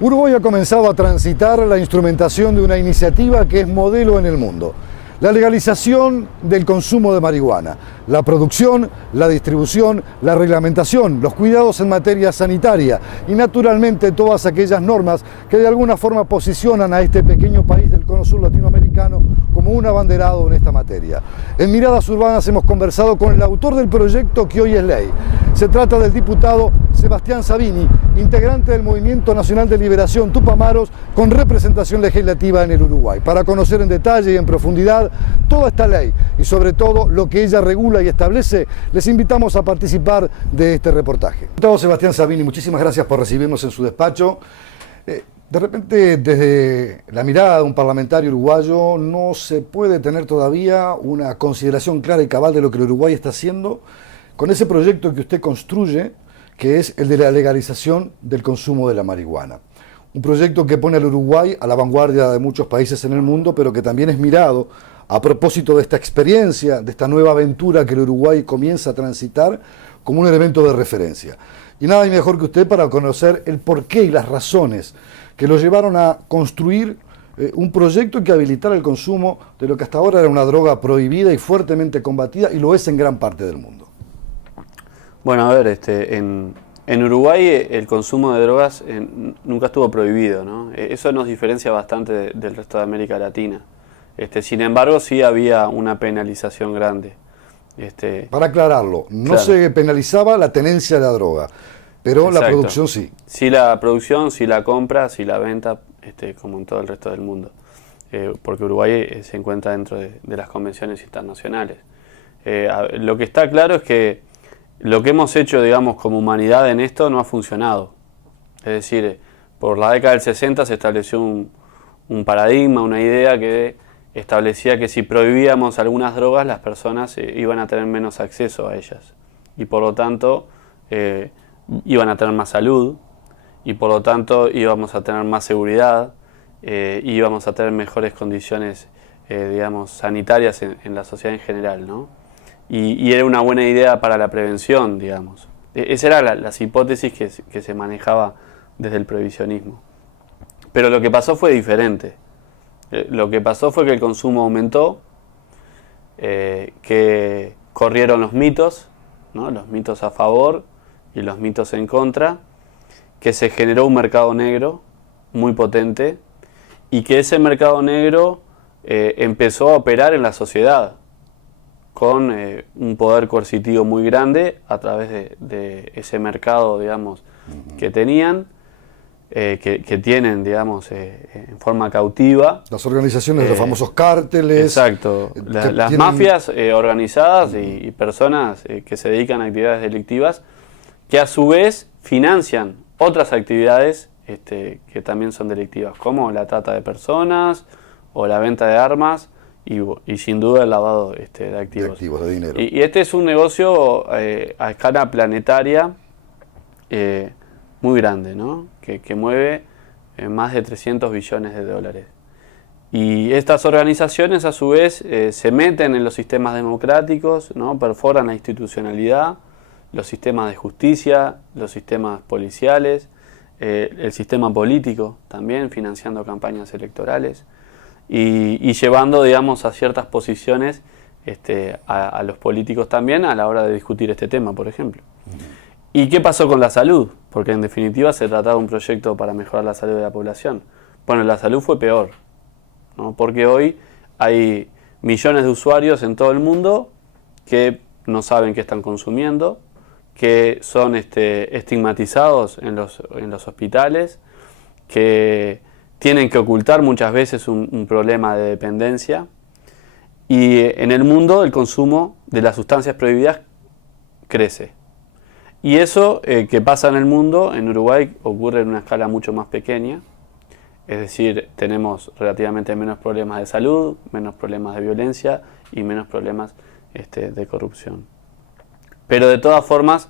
Uruguay ha comenzado a transitar la instrumentación de una iniciativa que es modelo en el mundo. La legalización del consumo de marihuana, la producción, la distribución, la reglamentación, los cuidados en materia sanitaria y naturalmente todas aquellas normas que de alguna forma posicionan a este pequeño país del cono sur latinoamericano como un abanderado en esta materia. En Miradas Urbanas hemos conversado con el autor del proyecto que hoy es ley. Se trata del diputado Sebastián Savini, integrante del Movimiento Nacional de Liberación Tupamaros, con representación legislativa en el Uruguay, para conocer en detalle y en profundidad toda esta ley y sobre todo lo que ella regula y establece. Les invitamos a participar de este reportaje. Diputado Sebastián Savini, muchísimas gracias por recibirnos en su despacho. De repente, desde la mirada de un parlamentario uruguayo, no se puede tener todavía una consideración clara y cabal de lo que el Uruguay está haciendo con ese proyecto que usted construye, que es el de la legalización del consumo de la marihuana. Un proyecto que pone al Uruguay a la vanguardia de muchos países en el mundo, pero que también es mirado a propósito de esta experiencia, de esta nueva aventura que el Uruguay comienza a transitar, como un elemento de referencia. Y nada hay mejor que usted para conocer el porqué y las razones que lo llevaron a construir un proyecto que habilitara el consumo de lo que hasta ahora era una droga prohibida y fuertemente combatida, y lo es en gran parte del mundo. Bueno, a ver, en Uruguay el consumo de drogas nunca estuvo prohibido, ¿no? Eso nos diferencia bastante del resto de América Latina. Sin embargo, sí había una penalización grande. Para aclararlo, no claro. Se penalizaba la tenencia de la droga, pero Exacto. La producción sí. Sí la producción, sí la compra, sí la venta, como en todo el resto del mundo. Porque Uruguay se encuentra dentro de las convenciones internacionales. Lo que está claro es que lo que hemos hecho, digamos, como humanidad en esto no ha funcionado. Es decir, por la década del 60 se estableció un paradigma, una idea que establecía que si prohibíamos algunas drogas, las personas iban a tener menos acceso a ellas. Y por lo tanto, iban a tener más salud, y por lo tanto íbamos a tener más seguridad, y íbamos a tener mejores condiciones, digamos, sanitarias en la sociedad en general, ¿no? Y era una buena idea para la prevención, digamos. Esas eran las hipótesis que se manejaba desde el prohibicionismo. Pero lo que pasó fue diferente. Lo que pasó fue que el consumo aumentó, que corrieron los mitos, ¿no? Los mitos a favor y los mitos en contra, que se generó un mercado negro muy potente y que ese mercado negro empezó a operar en la sociedad con un poder coercitivo muy grande a través de ese mercado, digamos, que tenían, que tienen, digamos, en forma cautiva. Las organizaciones de los famosos cárteles. Exacto. Las mafias organizadas y personas que se dedican a actividades delictivas que a su vez financian otras actividades que también son delictivas, como la trata de personas o la venta de armas y sin duda el lavado de activos. De dinero. Y este es un negocio a escala planetaria muy grande, ¿no? Que mueve más de 300 billones de dólares. Y estas organizaciones a su vez se meten en los sistemas democráticos, ¿no? Perforan la institucionalidad, los sistemas de justicia, los sistemas policiales, el sistema político también, financiando campañas electorales y llevando, digamos, a ciertas posiciones a los políticos también a la hora de discutir este tema, por ejemplo. ¿Y qué pasó con la salud? Porque en definitiva se trataba de un proyecto para mejorar la salud de la población. Bueno, la salud fue peor, ¿no? Porque hoy hay millones de usuarios en todo el mundo que no saben qué están consumiendo, que son estigmatizados en los hospitales, que tienen que ocultar muchas veces un problema de dependencia. Y en el mundo el consumo de las sustancias prohibidas crece. Y eso que pasa en el mundo, en Uruguay ocurre en una escala mucho más pequeña. Es decir, tenemos relativamente menos problemas de salud, menos problemas de violencia y menos problemas de corrupción. Pero de todas formas,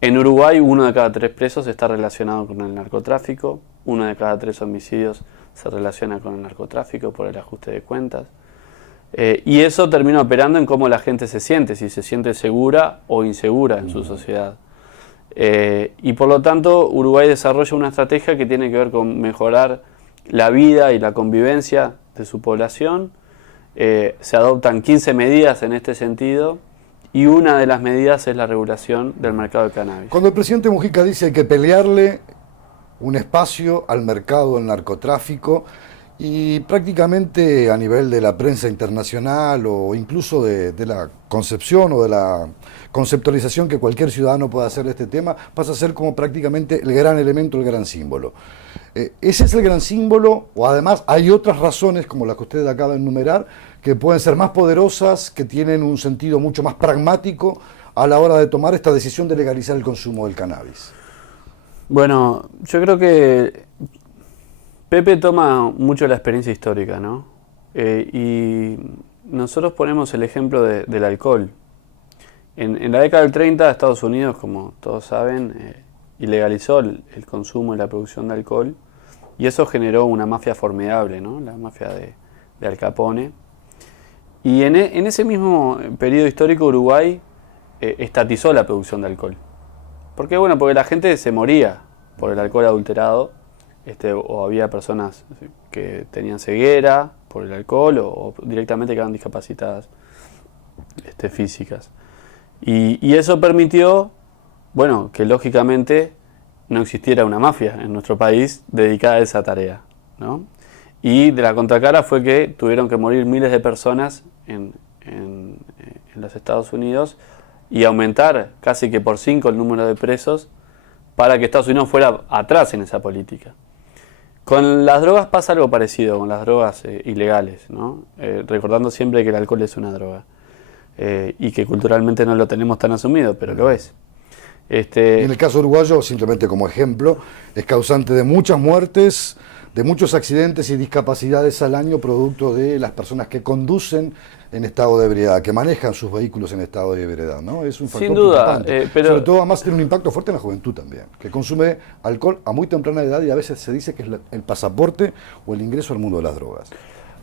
en Uruguay 1 de cada 3 presos está relacionado con el narcotráfico, 1 de cada 3 homicidios se relaciona con el narcotráfico por el ajuste de cuentas. Y eso termina operando en cómo la gente se siente, si se siente segura o insegura en su sociedad. Y por lo tanto Uruguay desarrolla una estrategia que tiene que ver con mejorar la vida y la convivencia de su población. Se adoptan 15 medidas en este sentido y una de las medidas es la regulación del mercado del cannabis. Cuando el presidente Mujica dice que hay que pelearle un espacio al mercado del narcotráfico, y prácticamente a nivel de la prensa internacional o incluso de la concepción o de la conceptualización que cualquier ciudadano pueda hacer de este tema, pasa a ser como prácticamente el gran elemento, el gran símbolo. ¿Ese es el gran símbolo o además hay otras razones como las que usted acaba de enumerar que pueden ser más poderosas, que tienen un sentido mucho más pragmático a la hora de tomar esta decisión de legalizar el consumo del cannabis? Bueno, yo creo que Pepe toma mucho la experiencia histórica, ¿no? Y nosotros ponemos el ejemplo del alcohol. En la década del 30, Estados Unidos, como todos saben, ilegalizó el consumo y la producción de alcohol, y eso generó una mafia formidable, ¿no? La mafia de Al Capone. Y en ese mismo periodo histórico, Uruguay estatizó la producción de alcohol. ¿Por qué? Bueno, porque la gente se moría por el alcohol adulterado. O había personas que tenían ceguera por el alcohol o directamente quedaban discapacitadas físicas. Y eso permitió, bueno, que lógicamente no existiera una mafia en nuestro país dedicada a esa tarea, ¿no? Y de la contracara fue que tuvieron que morir miles de personas en los Estados Unidos y aumentar casi que por 5 el número de presos para que Estados Unidos fuera atrás en esa política. Con las drogas pasa algo parecido, con las drogas ilegales, ¿no? Recordando siempre que el alcohol es una droga y que culturalmente no lo tenemos tan asumido, pero lo es. Y en el caso uruguayo, simplemente como ejemplo, es causante de muchas muertes, de muchos accidentes y discapacidades al año, producto de las personas que conducen en estado de ebriedad, que manejan sus vehículos en estado de ebriedad, ¿no? Es un factor Sin duda, preocupante. pero sobre todo, además, tiene un impacto fuerte en la juventud también, que consume alcohol a muy temprana edad y a veces se dice que es el pasaporte o el ingreso al mundo de las drogas.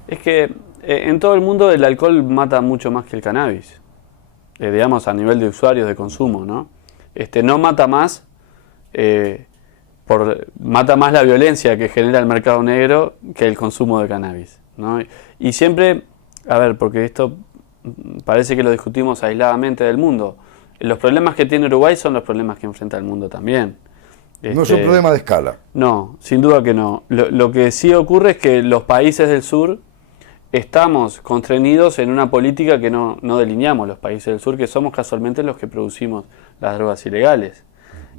es que en todo el mundo el alcohol mata mucho más que el cannabis, digamos a nivel de usuarios de consumo, ¿no? No mata más, mata más la violencia que genera el mercado negro que el consumo de cannabis, ¿no? Y siempre, a ver, porque esto parece que lo discutimos aisladamente del mundo. Los problemas que tiene Uruguay son los problemas que enfrenta el mundo también. No es un problema de escala. No, sin duda que no. Lo que sí ocurre es que los países del sur estamos constreñidos en una política que no delineamos los países del sur, que somos casualmente los que producimos las drogas ilegales.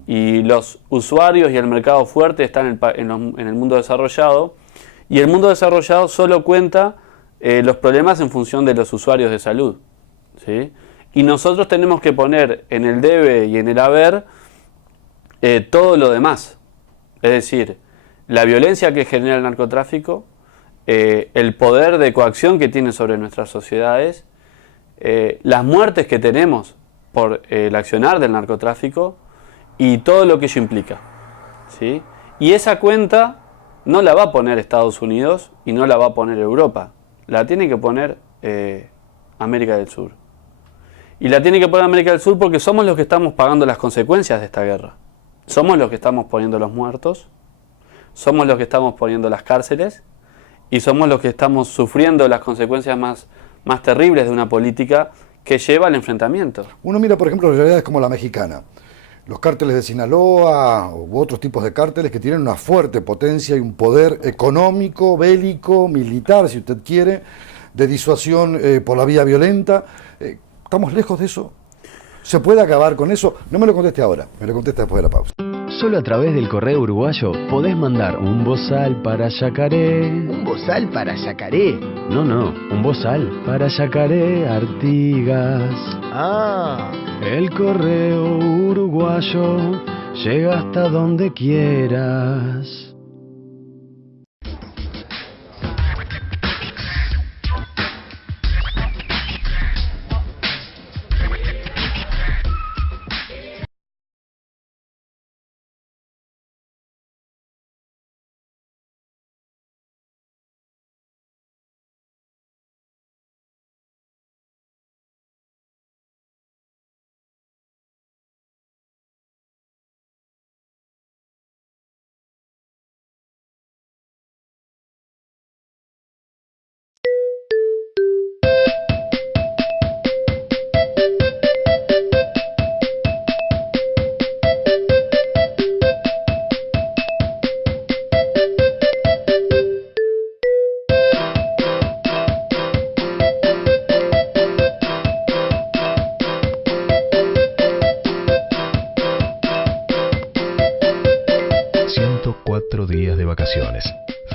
Y los usuarios y el mercado fuerte están en el mundo desarrollado, y el mundo desarrollado solo cuenta los problemas en función de los usuarios de salud, ¿sí? Y nosotros tenemos que poner en el debe y en el haber todo lo demás. Es decir, la violencia que genera el narcotráfico, el poder de coacción que tiene sobre nuestras sociedades, las muertes que tenemos por el accionar del narcotráfico y todo lo que ello implica, ¿sí? Y esa cuenta no la va a poner Estados Unidos y no la va a poner Europa, la tiene que poner América del Sur. Y la tiene que poner América del Sur porque somos los que estamos pagando las consecuencias de esta guerra. Somos los que estamos poniendo los muertos, somos los que estamos poniendo las cárceles y somos los que estamos sufriendo las consecuencias más terribles de una política que lleva al enfrentamiento. Uno mira, por ejemplo, realidades como la mexicana. Los cárteles de Sinaloa u otros tipos de cárteles que tienen una fuerte potencia y un poder económico, bélico, militar, si usted quiere, de disuasión por la vía violenta. ¿Estamos lejos de eso? ¿Se puede acabar con eso? No me lo conteste ahora, me lo conteste después de la pausa. Solo a través del correo uruguayo podés mandar un bozal para Yacaré. ¿Un bozal para Yacaré? No, un bozal para Yacaré Artigas. Ah. El correo uruguayo llega hasta donde quieras. 4 días de vacaciones,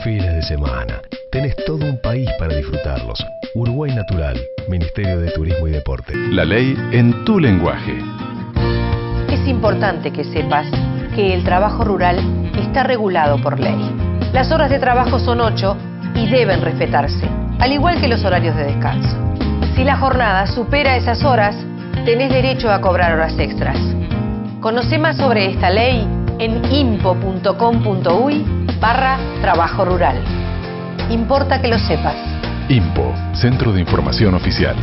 fines de semana. Tenés todo un país para disfrutarlos. Uruguay Natural, Ministerio de Turismo y Deporte. La ley en tu lenguaje. Es importante que sepas que el trabajo rural está regulado por ley. Las horas de trabajo son 8 y deben respetarse, al igual que los horarios de descanso. Si la jornada supera esas horas, tenés derecho a cobrar horas extras. Conoce más sobre esta ley en impo.com.uy/trabajo rural. Importa que lo sepas. IMPO, Centro de Información Oficial.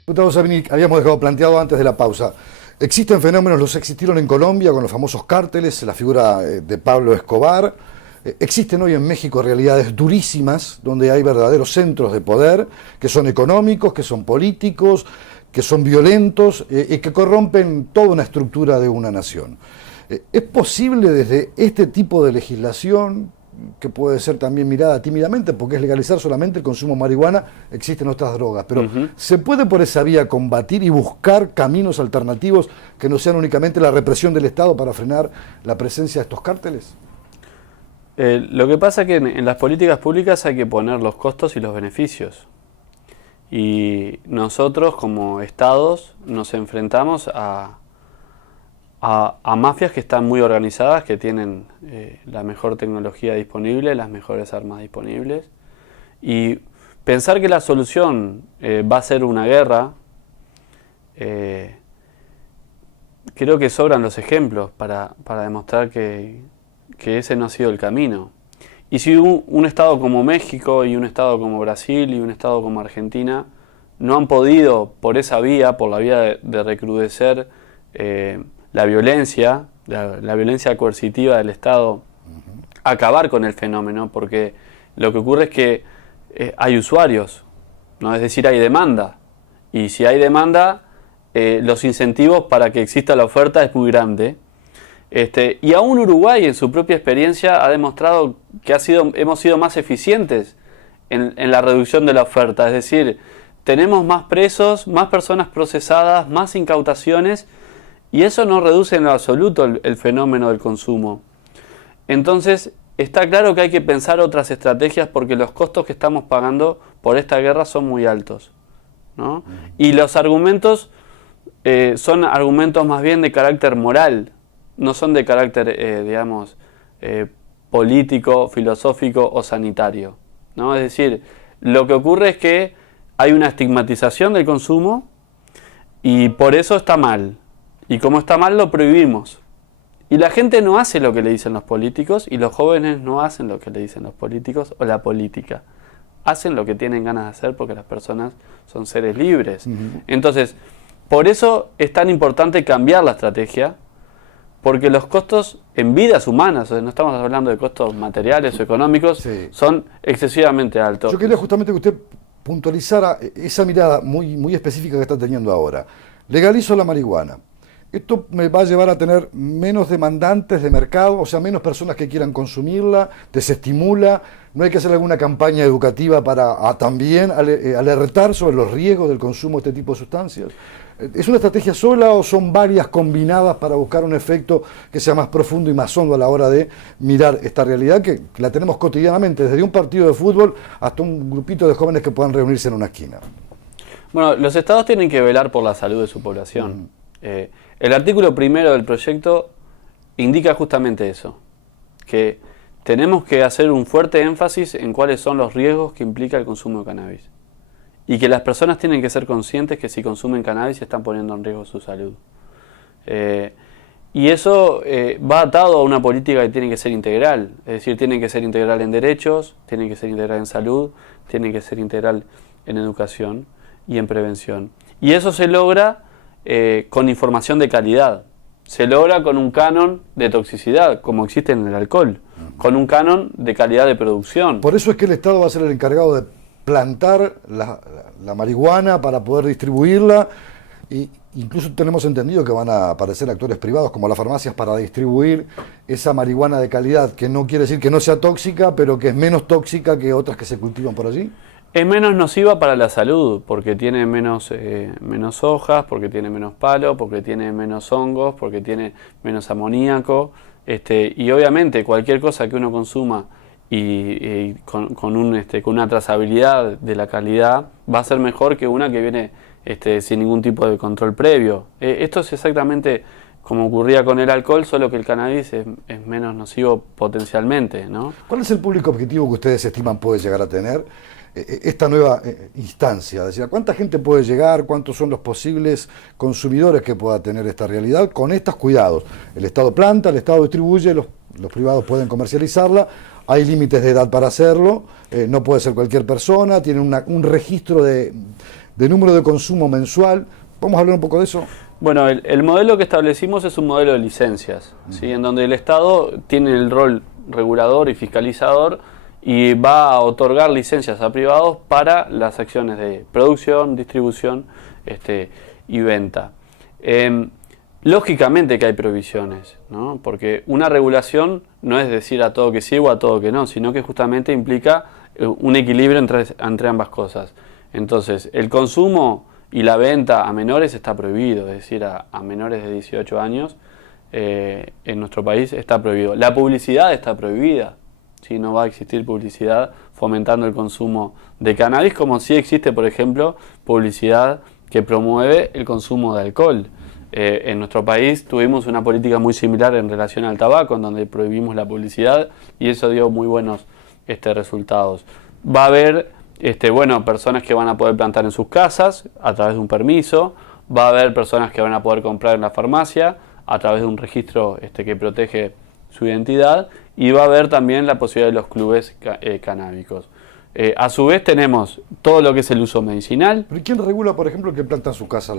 Diputado Sabini, habíamos dejado planteado antes de la pausa. Existen fenómenos, los existieron en Colombia con los famosos cárteles, la figura de Pablo Escobar. Existen hoy en México realidades durísimas donde hay verdaderos centros de poder que son económicos, que son políticos, que son violentos y que corrompen toda una estructura de una nación. ¿Es posible desde este tipo de legislación, que puede ser también mirada tímidamente porque es legalizar solamente el consumo de marihuana, existen otras drogas, pero ¿se puede por esa vía combatir y buscar caminos alternativos que no sean únicamente la represión del Estado para frenar la presencia de estos cárteles? Lo que pasa es que en las políticas públicas hay que poner los costos y los beneficios. Y nosotros como estados nos enfrentamos a mafias que están muy organizadas, que tienen la mejor tecnología disponible, las mejores armas disponibles. Y pensar que la solución va a ser una guerra, creo que sobran los ejemplos para demostrar que ese no ha sido el camino. Y si un estado como México y un estado como Brasil y un estado como Argentina no han podido por esa vía, por la vía de recrudecer la violencia coercitiva del Estado, acabar con el fenómeno, porque lo que ocurre es que hay usuarios, ¿no? Es decir, hay demanda, y si hay demanda, los incentivos para que exista la oferta es muy grande. Y aún Uruguay en su propia experiencia ha demostrado que hemos sido más eficientes en la reducción de la oferta, es decir, tenemos más presos, más personas procesadas, más incautaciones, y eso no reduce en lo absoluto el fenómeno del consumo. Entonces, está claro que hay que pensar otras estrategias porque los costos que estamos pagando por esta guerra son muy altos, ¿no? Y los argumentos son argumentos más bien de carácter moral, no son de carácter, político, filosófico o sanitario, ¿no? Es decir, lo que ocurre es que hay una estigmatización del consumo y por eso está mal. Y como está mal, lo prohibimos. Y la gente no hace lo que le dicen los políticos y los jóvenes no hacen lo que le dicen los políticos o la política. Hacen lo que tienen ganas de hacer porque las personas son seres libres. Entonces, por eso es tan importante cambiar la estrategia, porque los costos en vidas humanas, no estamos hablando de costos materiales o económicos, son excesivamente altos. Yo quería justamente que usted puntualizara esa mirada muy específica que está teniendo ahora. Legalizo la marihuana. Esto me va a llevar a tener menos demandantes de mercado, o sea, menos personas que quieran consumirla, desestimula. No hay que hacer alguna campaña educativa para también alertar sobre los riesgos del consumo de este tipo de sustancias. ¿Es una estrategia sola o son varias combinadas para buscar un efecto que sea más profundo y más hondo a la hora de mirar esta realidad que la tenemos cotidianamente, desde un partido de fútbol hasta un grupito de jóvenes que puedan reunirse en una esquina? Bueno, los estados tienen que velar por la salud de su población. El artículo primero del proyecto indica justamente eso, que tenemos que hacer un fuerte énfasis en cuáles son los riesgos que implica el consumo de cannabis. Y que las personas tienen que ser conscientes que si consumen cannabis están poniendo en riesgo su salud. Y eso va atado a una política que tiene que ser integral. Es decir, tiene que ser integral en derechos, tiene que ser integral en salud, tiene que ser integral en educación y en prevención. Y eso se logra con información de calidad. Se logra con un canon de toxicidad, como existe en el alcohol, con un canon de calidad de producción. Por eso es que el Estado va a ser el encargado de plantar la marihuana para poder distribuirla, e incluso tenemos entendido que van a aparecer actores privados como las farmacias para distribuir esa marihuana de calidad, que no quiere decir que no sea tóxica, pero que es menos tóxica que otras que se cultivan por allí. Es menos nociva para la salud, porque tiene menos hojas, porque tiene menos palo, porque tiene menos hongos, porque tiene menos amoníaco, Y obviamente cualquier cosa que uno consuma con una trazabilidad de la calidad va a ser mejor que una que viene sin ningún tipo de control previo. Esto es exactamente como ocurría con el alcohol, solo que el cannabis es menos nocivo potencialmente, ¿no? ¿Cuál es el público objetivo que ustedes estiman puede llegar a tener esta nueva instancia? Es decir, ¿a cuánta gente puede llegar? ¿Cuántos son los posibles consumidores que pueda tener esta realidad con estos cuidados? El Estado planta, el Estado distribuye, los privados pueden comercializarla, hay límites de edad para hacerlo, no puede ser cualquier persona, tiene un registro de número de consumo mensual. ¿Podemos hablar un poco de eso? Bueno, el modelo que establecimos es un modelo de licencias, ¿sí? En donde el Estado tiene el rol regulador y fiscalizador y va a otorgar licencias a privados para las acciones de producción, distribución y venta. Lógicamente que hay prohibiciones, ¿no? Porque una regulación no es decir a todo que sí o a todo que no, sino que justamente implica un equilibrio entre ambas cosas. Entonces, el consumo y la venta a menores está prohibido, es decir, a menores de 18 años en nuestro país está prohibido. La publicidad está prohibida, ¿sí? No va a existir publicidad fomentando el consumo de cannabis, como sí existe, por ejemplo, publicidad que promueve el consumo de alcohol. En nuestro país tuvimos una política muy similar en relación al tabaco, en donde prohibimos la publicidad y eso dio muy buenos resultados. Va a haber personas que van a poder plantar en sus casas a través de un permiso, va a haber personas que van a poder comprar en la farmacia a través de un registro que protege su identidad, y va a haber también la posibilidad de los clubes canábicos. A su vez tenemos todo lo que es el uso medicinal. ¿Pero quién regula, por ejemplo, que planta en su casa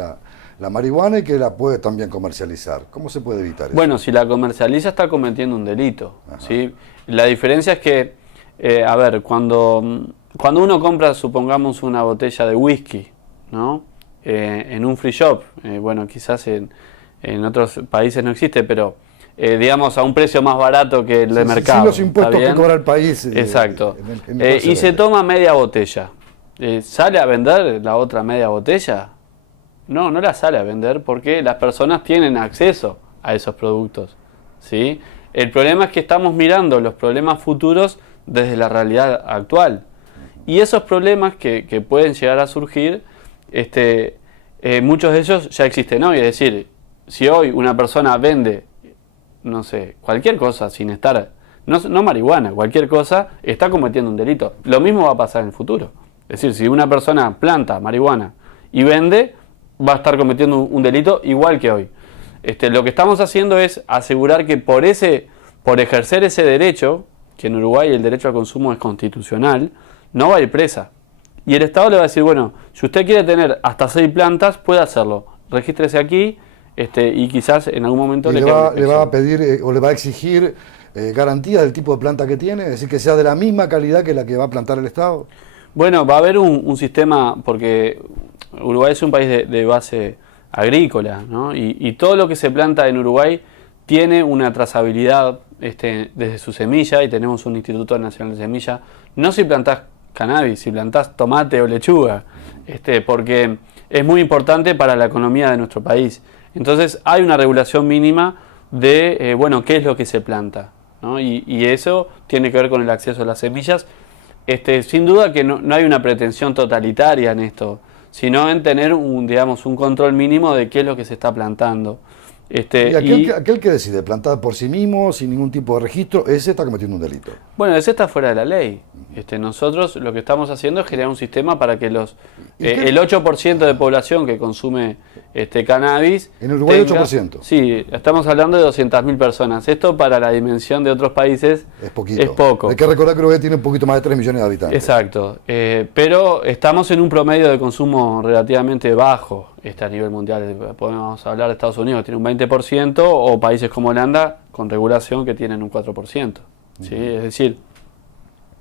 la marihuana y que la puede también comercializar? ¿Cómo se puede evitar eso? Bueno, si la comercializa está cometiendo un delito, ¿sí? La diferencia es que, cuando uno compra, supongamos, una botella de whisky, ¿no? En un free shop, quizás en otros países no existe, pero digamos a un precio más barato que el de mercado. Sin los impuestos que cobra el país. Exacto. Y se toma media botella. ¿Sale a vender la otra media botella? No la sale a vender porque las personas tienen acceso a esos productos, ¿sí? El problema es que estamos mirando los problemas futuros desde la realidad actual. Y esos problemas que pueden llegar a surgir, muchos de ellos ya existen hoy. Es decir, si hoy una persona vende, no sé, cualquier cosa sin estar, no marihuana, cualquier cosa, está cometiendo un delito. Lo mismo va a pasar en el futuro. Es decir, si una persona planta marihuana y vende, va a estar cometiendo un delito igual que hoy. Lo que estamos haciendo es asegurar que por ejercer ese derecho, que en Uruguay el derecho al consumo es constitucional, no va a ir presa. Y el Estado le va a decir, bueno, si usted quiere tener hasta 6 plantas, puede hacerlo. Regístrese aquí y quizás en algún momento le va a pedir o le va a exigir garantías del tipo de planta que tiene, es decir, que sea de la misma calidad que la que va a plantar el Estado. Bueno, va a haber un sistema, porque Uruguay es un país de base agrícola, ¿no? Y todo lo que se planta en Uruguay tiene una trazabilidad desde su semilla, y tenemos un Instituto Nacional de Semilla. No si plantás cannabis, si plantás tomate o lechuga, porque es muy importante para la economía de nuestro país. Entonces hay una regulación mínima de qué es lo que se planta, ¿no? Y eso tiene que ver con el acceso a las semillas. Sin duda que no hay una pretensión totalitaria en esto, sino en tener un control mínimo de qué es lo que se está plantando. Y aquel que decide plantar por sí mismo, sin ningún tipo de registro, ese está cometiendo un delito. Bueno, ese está fuera de la ley. Nosotros lo que estamos haciendo es generar un sistema para que el 8% de población que consume cannabis... En Uruguay 8%. Sí, estamos hablando de 200.000 personas. Esto para la dimensión de otros países es poquito. Es poco. Hay que recordar que Uruguay tiene un poquito más de 3 millones de habitantes. Exacto. Pero estamos en un promedio de consumo relativamente bajo a nivel mundial. Podemos hablar de Estados Unidos, que tiene un 20%, o países como Holanda, con regulación, que tienen un 4%. ¿Sí? Es decir,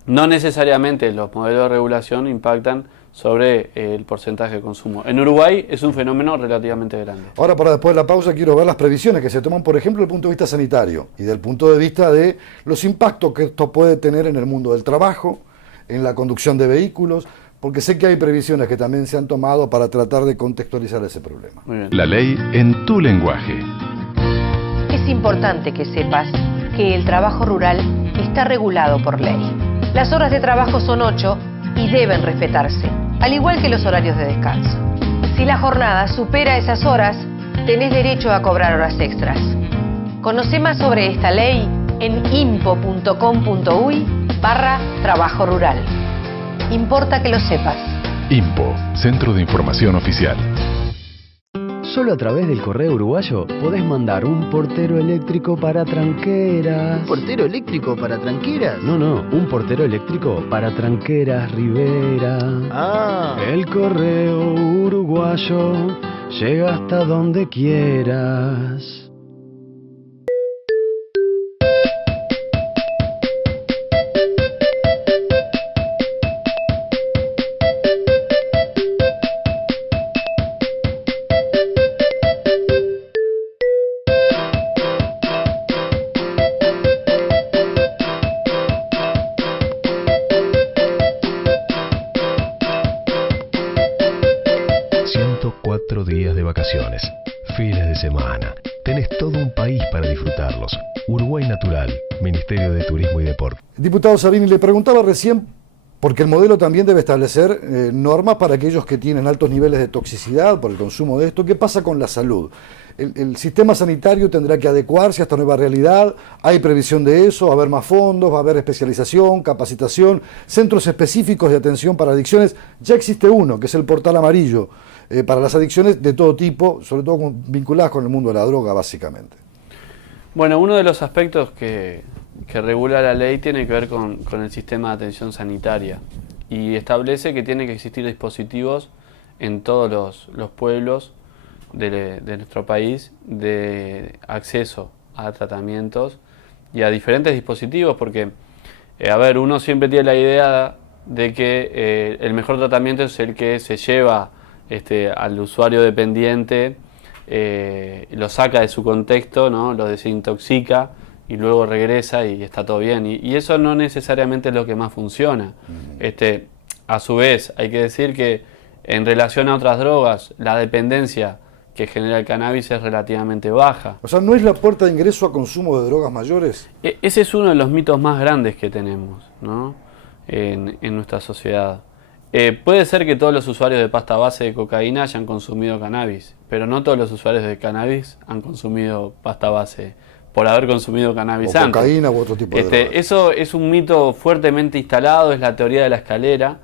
no necesariamente los modelos de regulación impactan sobre el porcentaje de consumo. En Uruguay es un fenómeno relativamente grande. Ahora, para después de la pausa, quiero ver las previsiones que se toman, por ejemplo, desde el punto de vista sanitario y del punto de vista de los impactos que esto puede tener en el mundo del trabajo, en la conducción de vehículos, porque sé que hay previsiones que también se han tomado para tratar de contextualizar ese problema. La ley en tu lenguaje. Es importante que sepas que el trabajo rural está regulado por ley. Las horas de trabajo son 8 y deben respetarse, al igual que los horarios de descanso. Si la jornada supera esas horas, tenés derecho a cobrar horas extras. Conoce más sobre esta ley en impo.com.uy/trabajo rural. Importa que lo sepas. INPO, Centro de Información Oficial. Solo a través del correo uruguayo podés mandar un portero eléctrico para Tranqueras. ¿Portero eléctrico para tranqueras? No, un portero eléctrico para Tranqueras Rivera. Ah. El correo uruguayo llega hasta donde quieras. Días de vacaciones, fines de semana. Tenés todo un país para disfrutarlos. Uruguay Natural, Ministerio de Turismo y Deporte. Diputado Sabini, le preguntaba recién, porque el modelo también debe establecer normas para aquellos que tienen altos niveles de toxicidad por el consumo de esto. ¿Qué pasa con la salud? El sistema sanitario tendrá que adecuarse a esta nueva realidad. ¿Hay previsión de eso? ¿Va a haber más fondos? ¿Va a haber especialización, capacitación, centros específicos de atención para adicciones? Ya existe uno, que es el Portal Amarillo, para las adicciones de todo tipo, sobre todo vinculadas con el mundo de la droga, básicamente. Bueno, uno de los aspectos que regula la ley tiene que ver con el sistema de atención sanitaria y establece que tiene que existir dispositivos en todos los pueblos de nuestro país de acceso a tratamientos y a diferentes dispositivos, porque, uno siempre tiene la idea de que el mejor tratamiento es el que se lleva al usuario dependiente, lo saca de su contexto, ¿no? Lo desintoxica y luego regresa y está todo bien. Y eso no necesariamente es lo que más funciona. A su vez, hay que decir que en relación a otras drogas, la dependencia que genera el cannabis es relativamente baja. O sea, ¿no es la puerta de ingreso a consumo de drogas mayores? Ese es uno de los mitos más grandes que tenemos, ¿no? en nuestra sociedad. Puede ser que todos los usuarios de pasta base de cocaína hayan consumido cannabis, pero no todos los usuarios de cannabis han consumido pasta base por haber consumido cannabis o antes. Cocaína u otro tipo de drogas. Eso es un mito fuertemente instalado, es la teoría de la escalera.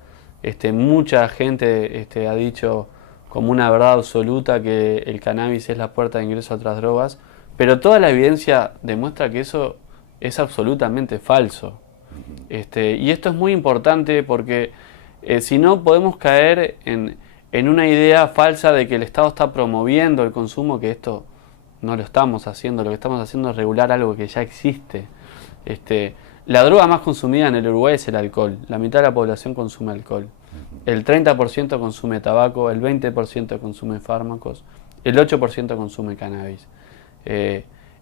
Mucha gente ha dicho como una verdad absoluta que el cannabis es la puerta de ingreso a otras drogas, pero toda la evidencia demuestra que eso es absolutamente falso. Y esto es muy importante porque si no podemos caer en una idea falsa de que el Estado está promoviendo el consumo, que esto no lo estamos haciendo, lo que estamos haciendo es regular algo que ya existe. La droga más consumida en el Uruguay es el alcohol, la mitad de la población consume alcohol, el 30% consume tabaco, el 20% consume fármacos, el 8% consume cannabis.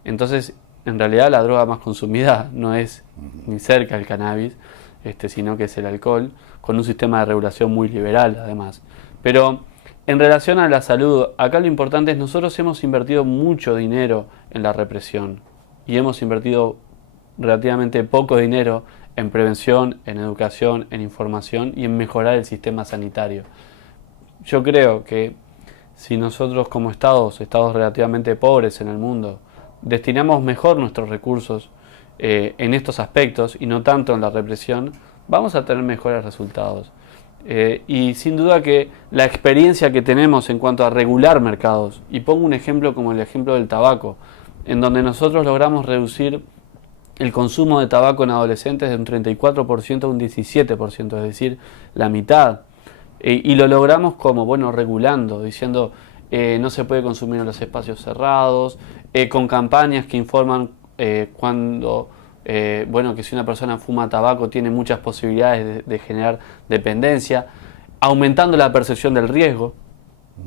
Entonces, en realidad la droga más consumida no es ni cerca el cannabis, sino que es el alcohol, con un sistema de regulación muy liberal además. Pero en relación a la salud, acá lo importante es nosotros hemos invertido mucho dinero en la represión y hemos invertido relativamente poco dinero en prevención, en educación, en información y en mejorar el sistema sanitario. Yo creo que si nosotros como estados relativamente pobres en el mundo, destinamos mejor nuestros recursos en estos aspectos y no tanto en la represión, vamos a tener mejores resultados. Y sin duda que la experiencia que tenemos en cuanto a regular mercados, y pongo un ejemplo como el ejemplo del tabaco, en donde nosotros logramos reducir el consumo de tabaco en adolescentes de un 34% a un 17%, es decir, la mitad. Y lo logramos como, regulando, diciendo no se puede consumir en los espacios cerrados, con campañas que informan que si una persona fuma tabaco tiene muchas posibilidades de generar dependencia, aumentando la percepción del riesgo,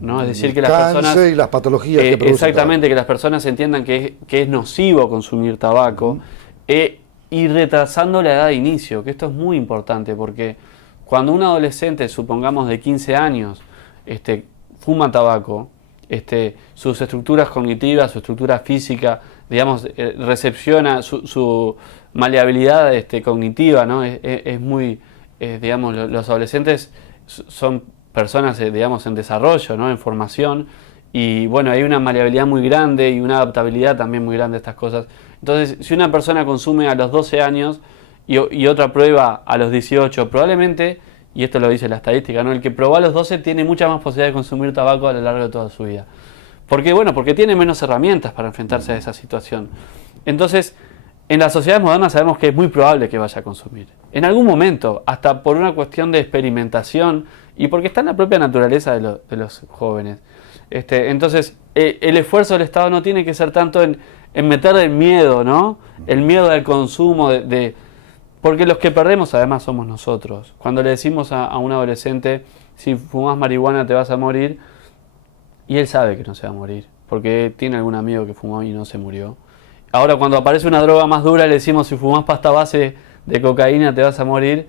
¿no? Es decir, que las personas y las patologías que produce exactamente, que las personas entiendan que es nocivo consumir tabaco, y retrasando la edad de inicio, que esto es muy importante, porque cuando un adolescente, supongamos de 15 años, fuma tabaco, sus estructuras cognitivas, su estructura física digamos, recepciona su maleabilidad cognitiva, ¿no? Es muy, digamos, los adolescentes son personas, digamos, en desarrollo, ¿no? En formación, y bueno, hay una maleabilidad muy grande y una adaptabilidad también muy grande a estas cosas. Entonces, si una persona consume a los 12 años y otra prueba a los 18, probablemente, y esto lo dice la estadística, ¿no? El que probó a los 12 tiene mucha más posibilidad de consumir tabaco a lo largo de toda su vida. ¿Por qué? Bueno, porque tiene menos herramientas para enfrentarse a esa situación. Entonces, en las sociedades modernas sabemos que es muy probable que vaya a consumir. En algún momento, hasta por una cuestión de experimentación y porque está en la propia naturaleza de los jóvenes. Entonces, el esfuerzo del Estado no tiene que ser tanto en meter el miedo, ¿no? El miedo al consumo, porque los que perdemos además somos nosotros. Cuando le decimos a un adolescente, si fumas marihuana te vas a morir, y él sabe que no se va a morir, porque tiene algún amigo que fumó y no se murió. Ahora, cuando aparece una droga más dura, le decimos, si fumás pasta base de cocaína te vas a morir,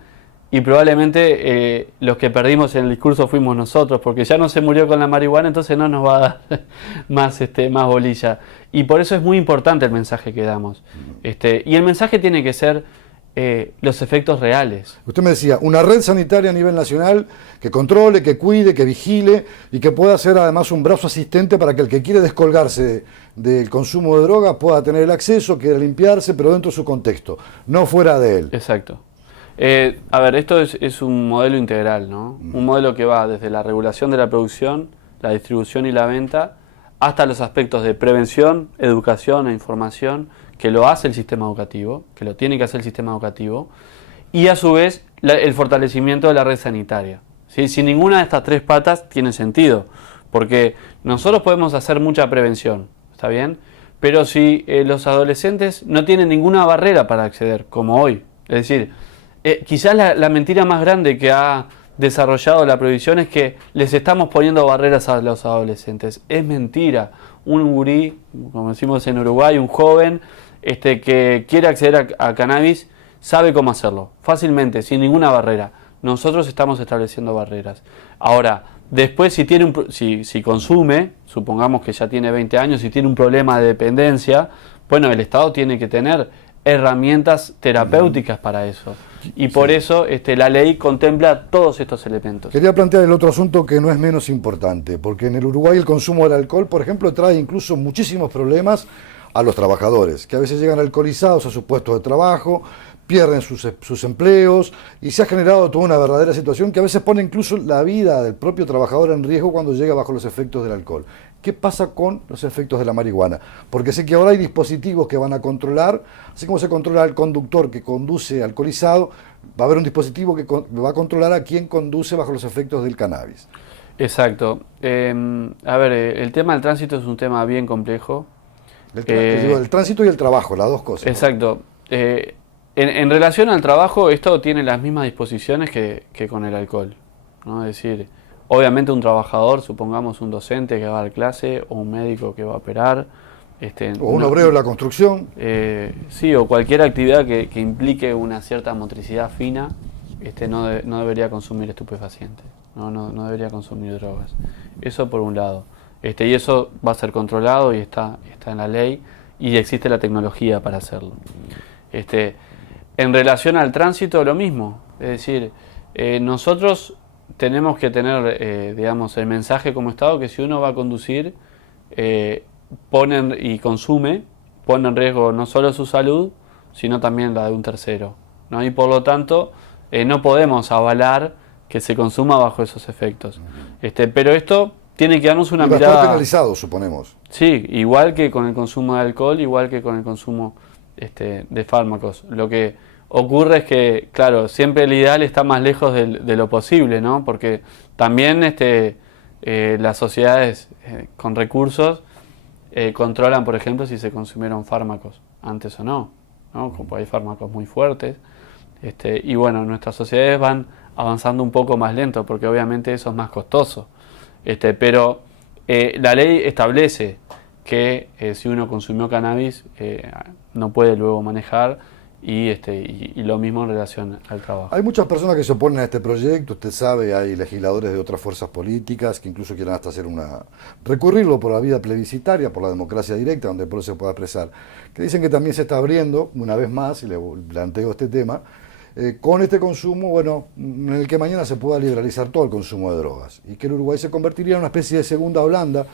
y probablemente los que perdimos en el discurso fuimos nosotros, porque ya no se murió con la marihuana, entonces no nos va a dar más bolilla. Y por eso es muy importante el mensaje que damos. Y el mensaje tiene que ser los efectos reales. Usted me decía, una red sanitaria a nivel nacional que controle, que cuide, que vigile y que pueda ser además un brazo asistente para que el que quiere descolgarse del consumo de droga pueda tener el acceso, quiera limpiarse, pero dentro de su contexto, no fuera de él. Exacto. A ver, esto es un modelo integral, ¿no? Un modelo que va desde la regulación de la producción, la distribución y la venta, hasta los aspectos de prevención, educación e información, que lo hace el sistema educativo, que lo tiene que hacer el sistema educativo, y a su vez el fortalecimiento de la red sanitaria. ¿Sí? Sin ninguna de estas tres patas tiene sentido, porque nosotros podemos hacer mucha prevención, ¿está bien? Pero si los adolescentes no tienen ninguna barrera para acceder, como hoy, es decir, quizás la mentira más grande que ha desarrollado la prohibición es que les estamos poniendo barreras a los adolescentes. Es mentira. Un gurí, como decimos en Uruguay, un joven que quiere acceder a cannabis, sabe cómo hacerlo, fácilmente, sin ninguna barrera. Nosotros estamos estableciendo barreras. Ahora, después si consume, supongamos que ya tiene 20 años, y tiene un problema de dependencia, bueno, el Estado tiene que tener herramientas terapéuticas para eso. Y por eso la ley contempla todos estos elementos. Quería plantear el otro asunto que no es menos importante, porque en el Uruguay el consumo del alcohol, por ejemplo, trae incluso muchísimos problemas a los trabajadores, que a veces llegan alcoholizados a sus puestos de trabajo, pierden sus empleos, y se ha generado toda una verdadera situación que a veces pone incluso la vida del propio trabajador en riesgo cuando llega bajo los efectos del alcohol. ¿Qué pasa con los efectos de la marihuana? Porque sé que ahora hay dispositivos que van a controlar, así como se controla al conductor que conduce alcoholizado, va a haber un dispositivo que va a controlar a quien conduce bajo los efectos del cannabis. Exacto. A ver, el tema del tránsito es un tema bien complejo. El tránsito y el trabajo, las dos cosas. Exacto. En relación al trabajo, esto tiene las mismas disposiciones que con el alcohol, ¿no? Es decir, obviamente un trabajador, supongamos un docente que va a dar clase, o un médico que va a operar, o un obrero de la construcción. Sí, o cualquier actividad que implique una cierta motricidad fina, no debería consumir estupefacientes, no debería consumir drogas. Eso por un lado. Y eso va a ser controlado y está en la ley, y existe la tecnología para hacerlo. En relación al tránsito, lo mismo. Es decir, nosotros tenemos que tener, digamos, el mensaje como Estado que si uno va a conducir y consume, pone en riesgo no solo su salud, sino también la de un tercero, ¿no? Y por lo tanto, no podemos avalar que se consuma bajo esos efectos. Pero esto tiene que darnos una mirada... Va a estar penalizado, suponemos. Sí, igual que con el consumo de alcohol, igual que con el consumo de fármacos. Lo que ocurre es que, claro, siempre el ideal está más lejos de lo posible, ¿no? Porque también las sociedades con recursos controlan, por ejemplo, si se consumieron fármacos antes o no, Como hay fármacos muy fuertes. Y bueno, nuestras sociedades van avanzando un poco más lento, porque obviamente eso es más costoso. Pero la ley establece que si uno consumió cannabis no puede luego manejar, y lo mismo en relación al trabajo. Hay muchas personas que se oponen a este proyecto, usted sabe, hay legisladores de otras fuerzas políticas que incluso quieren hasta recurrirlo por la vía plebiscitaria, por la democracia directa, donde el pueblo se pueda expresar, que dicen que también se está abriendo, una vez más, y le planteo este tema, con este consumo, bueno, en el que mañana se pueda liberalizar todo el consumo de drogas, y que el Uruguay se convertiría en una especie de segunda Holanda,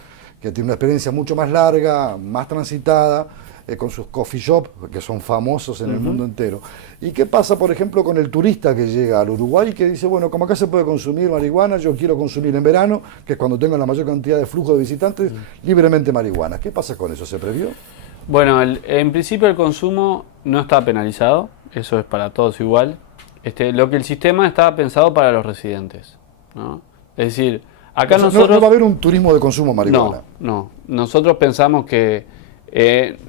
que tiene una experiencia mucho más larga, más transitada, con sus coffee shop, que son famosos en el mundo entero. ¿Y qué pasa, por ejemplo, con el turista que llega al Uruguay y que dice, bueno, como acá se puede consumir marihuana, yo quiero consumir en verano, que es cuando tengo la mayor cantidad de flujo de visitantes, libremente marihuana? ¿Qué pasa con eso? ¿Se previó? Bueno, en principio el consumo no está penalizado, eso es para todos igual. Lo que el sistema estaba pensado para los residentes, ¿no? Es decir, acá nosotros... No va a haber un turismo de consumo marihuana. No. Nosotros pensamos que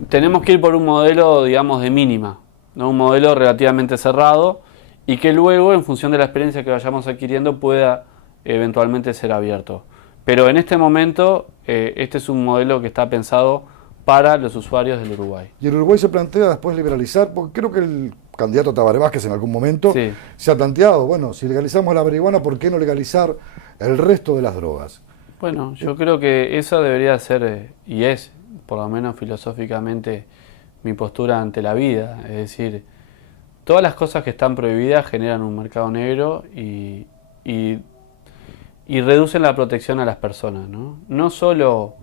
tenemos que ir por un modelo, digamos, de mínima, ¿no? Un modelo relativamente cerrado y que luego, en función de la experiencia que vayamos adquiriendo, pueda eventualmente ser abierto. Pero en este momento, este es un modelo que está pensado para los usuarios del Uruguay. Y el Uruguay se plantea después liberalizar, porque creo que el candidato Tabaré Vázquez en algún momento se ha planteado, bueno, si legalizamos la marihuana, ¿por qué no legalizar el resto de las drogas? Bueno, yo creo que eso debería ser, y es, por lo menos filosóficamente, mi postura ante la vida. Es decir, todas las cosas que están prohibidas generan un mercado negro y reducen la protección a las personas, ¿no? No solo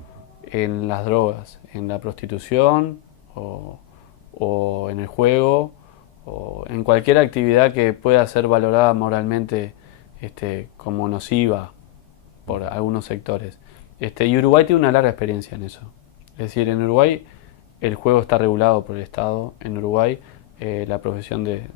en las drogas, en la prostitución o en el juego o en cualquier actividad que pueda ser valorada moralmente como nociva por algunos sectores. Y Uruguay tiene una larga experiencia en eso. Es decir, en Uruguay el juego está regulado por el Estado. En Uruguay la profesión de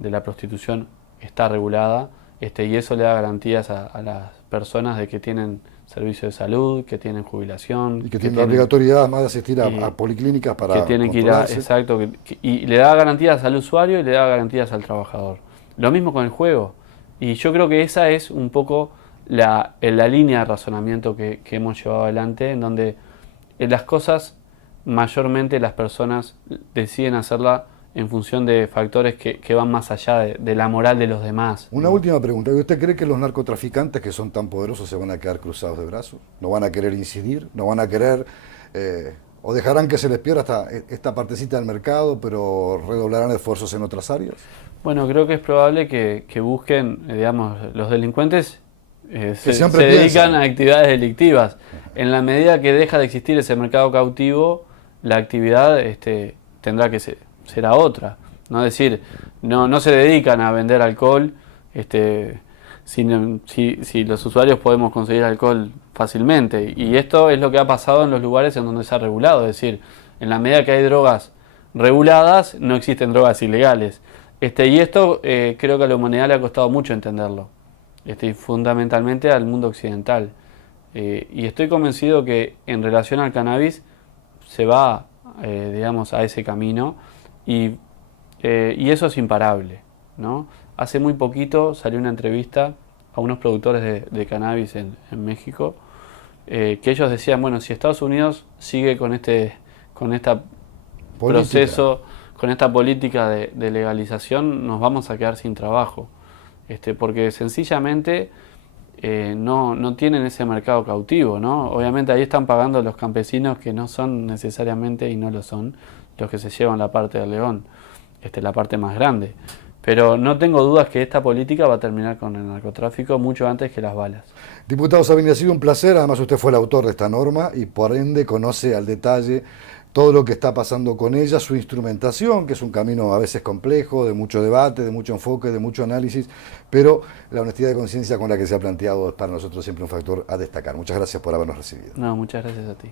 la prostitución está regulada, y eso le da garantías a las personas de que tienen servicio de salud, que tienen jubilación. Y que tienen la obligatoriedad además de asistir a policlínicas para que tienen que ir a, exacto, y le da garantías al usuario y le da garantías al trabajador. Lo mismo con el juego. Y yo creo que esa es un poco la línea de razonamiento que hemos llevado adelante, en donde las cosas mayormente las personas deciden hacerla en función de factores que van más allá de la moral de los demás. Una última pregunta. ¿Usted cree que los narcotraficantes que son tan poderosos se van a quedar cruzados de brazos? ¿No van a querer incidir? ¿No van a querer o dejarán que se les pierda esta partecita del mercado, pero redoblarán esfuerzos en otras áreas? Bueno, creo que es probable que busquen, digamos, los delincuentes se dedican a actividades delictivas. En la medida que deja de existir ese mercado cautivo, la actividad tendrá que será otra. ¿No? Es decir, no se dedican a vender alcohol si los usuarios podemos conseguir alcohol fácilmente. Y esto es lo que ha pasado en los lugares en donde se ha regulado. Es decir, en la medida que hay drogas reguladas, no existen drogas ilegales. Y esto creo que a la humanidad le ha costado mucho entenderlo. Y fundamentalmente al mundo occidental. Y estoy convencido que en relación al cannabis se va, digamos, a ese camino y eso es imparable, ¿no? Hace muy poquito salió una entrevista a unos productores de cannabis en México que ellos decían, bueno, si Estados Unidos sigue con esta proceso, con esta política de legalización, nos vamos a quedar sin trabajo. Porque sencillamente no tienen ese mercado cautivo, ¿no? Obviamente ahí están pagando los campesinos que no son necesariamente, y no lo son, los que se llevan la parte del león, la parte más grande. Pero no tengo dudas que esta política va a terminar con el narcotráfico mucho antes que las balas. Diputado Sabini, ha sido un placer, además usted fue el autor de esta norma y por ende conoce al detalle todo lo que está pasando con ella, su instrumentación, que es un camino a veces complejo, de mucho debate, de mucho enfoque, de mucho análisis, pero la honestidad de conciencia con la que se ha planteado es para nosotros siempre un factor a destacar. Muchas gracias por habernos recibido. No, muchas gracias a ti.